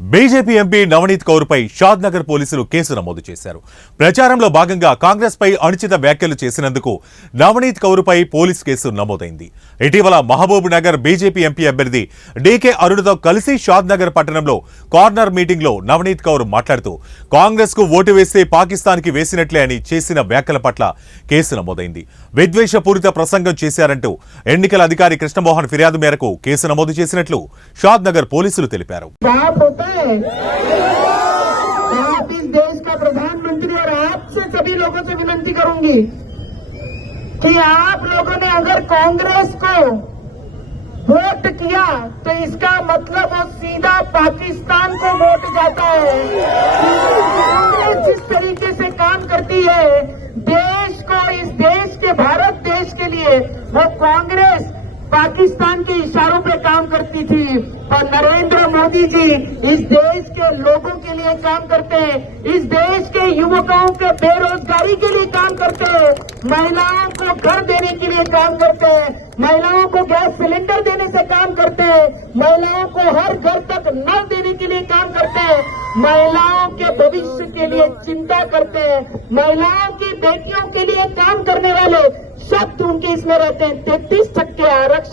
BJP MP Navneet Kaur పై షాద్ నగర్ పోలీసులు case నమోదు చేశారు. ప్రచారంలో భాగంగా కాంగ్రెస్ పై అనుచిత వ్యాఖ్యలు చేసినందుకు నవనీత్ కౌర్పై పోలీసు కేసు నమోదైంది. ఇటీవల మహబూబ్ నగర్ బీజేపీ ఎంపీ అభ్యర్థి డీకే అరుణ్తో కలిసి షాద్ నగర్ పట్టణంలో కార్నర్ మీటింగ్లో నవనీత్ కౌర్ మాట్లాడుతూ కాంగ్రెస్కు ఓటు వేస్తే పాకిస్తాన్కి వేసినట్లే అని చేసిన వ్యాఖ్యల పట్ల కేసు నమోదైంది. విద్వేషపూరిత ప్రసంగం చేశారంటూ ఎన్నికల అధికారి కృష్ణమోహన్ ఫిర్యాదు మేరకు కేసు నమోదు చేసినట్లు షాద్ నగర్ పోలీసులు తెలిపారు. है। आप इस देश का प्रधानमंत्री और आपसे सभी लोगों से विनती करूँगी कि आप लोगों ने अगर कांग्रेस को वोट किया तो इसका मतलब वो सीधा पाकिस्तान को वोट जाता है। कांग्रेस जिस तरीके से काम करती है, देश को, इस देश के, भारत देश के लिए, वो कांग्रेस पाकिस्तान के इशारों करती थी और नरेंद्र मोदी जी इस देश के लोगों के लिए काम करते हैं। इस देश के युवकों के बेरोजगारी के लिए काम करते हैं। महिलाओं को घर देने के लिए काम करते हैं। महिलाओं को गैस सिलेंडर देने से काम करते हैं। महिलाओं को हर घर तक नल देने के लिए काम करते हैं। महिलाओं के भविष्य के लिए चिंता करते हैं। महिलाओं की बेटियों के लिए काम करने वाले शब्द उनके इसमें रहते हैं। तैतीस टक्के आरक्षण।